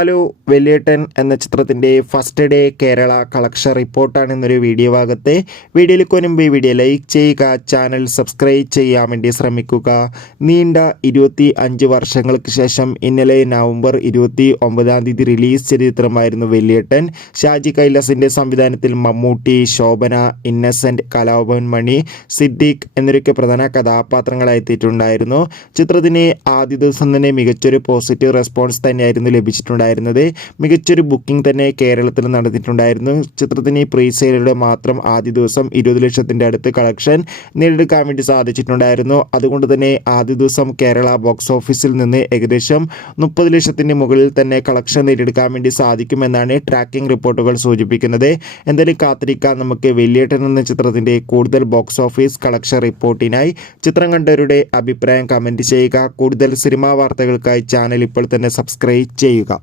Hello, വലിയേട്ടൻ എന്ന ചിത്രത്തിൻ്റെ first day Kerala collection റിപ്പോർട്ടാണ് ഇന്നൊരു വീഡിയോ ഭാഗത്ത്. വീഡിയോയിലേക്ക് മുൻപ് ഈ വീഡിയോ ലൈക്ക് ചെയ്യുക, ചാനൽ സബ്സ്ക്രൈബ് ചെയ്യാൻ വേണ്ടി ശ്രമിക്കുക. നീണ്ട 25 വർഷങ്ങൾക്ക് ശേഷം ഇന്നലെ നവംബർ 29 റിലീസ് ചെയ്ത ചിത്രമായിരുന്നു വലിയേട്ടൻ. ഷാജി കൈലാസിൻ്റെ സംവിധാനത്തിൽ മമ്മൂട്ടി, ശോഭന, ഇന്നസെൻറ്റ്, കലാഭവൻ മണി, സിദ്ദീഖ് എന്നിവരൊക്കെ പ്രധാന കഥാപാത്രങ്ങളായി എത്തിയിട്ടുണ്ടായിരുന്നു. ചിത്രത്തിന് ആദ്യ ദിവസം തന്നെ മികച്ചൊരു പോസിറ്റീവ് റെസ്പോൺസ് തന്നെയായിരുന്നു ലഭിച്ചിട്ടുണ്ടായിരുന്നത്. മികച്ചൊരു ബുക്കിംഗ് തന്നെ കേരളത്തിൽ നടന്നിട്ടുണ്ടായിരുന്നു. ചിത്രത്തിന് പ്രീ സെയിലുടെ മാത്രം ആദ്യ ദിവസം 20 ലക്ഷത്തിൻ്റെ അടുത്ത് കളക്ഷൻ നേടിയെടുക്കാൻ വേണ്ടി സാധിച്ചിട്ടുണ്ടായിരുന്നു. അതുകൊണ്ട് തന്നെ ആദ്യ ദിവസം കേരള ബോക്സ് ഓഫീസിൽ നിന്ന് ഏകദേശം 30 ലക്ഷത്തിന് മുകളിൽ തന്നെ കളക്ഷൻ നേടിയെടുക്കാൻ വേണ്ടി സാധിക്കുമെന്നാണ് ട്രാക്കിംഗ് റിപ്പോർട്ടുകൾ സൂചിപ്പിക്കുന്നത്. എന്തായാലും കാത്തിരിക്കാൻ നമുക്ക്. വലിയേട്ടൻ എന്ന ചിത്രത്തിൻ്റെ കൂടുതൽ ബോക്സ് ഓഫീസ് കളക്ഷൻ റിപ്പോർട്ടിനായി ചിത്രം കണ്ടവരുടെ അഭിപ്രായം കമൻറ്റ് ചെയ്യുക. കൂടുതൽ സിനിമാ വാർത്തകൾക്കായി ചാനൽ ഇപ്പോൾ തന്നെ സബ്സ്ക്രൈബ് ചെയ്യുക.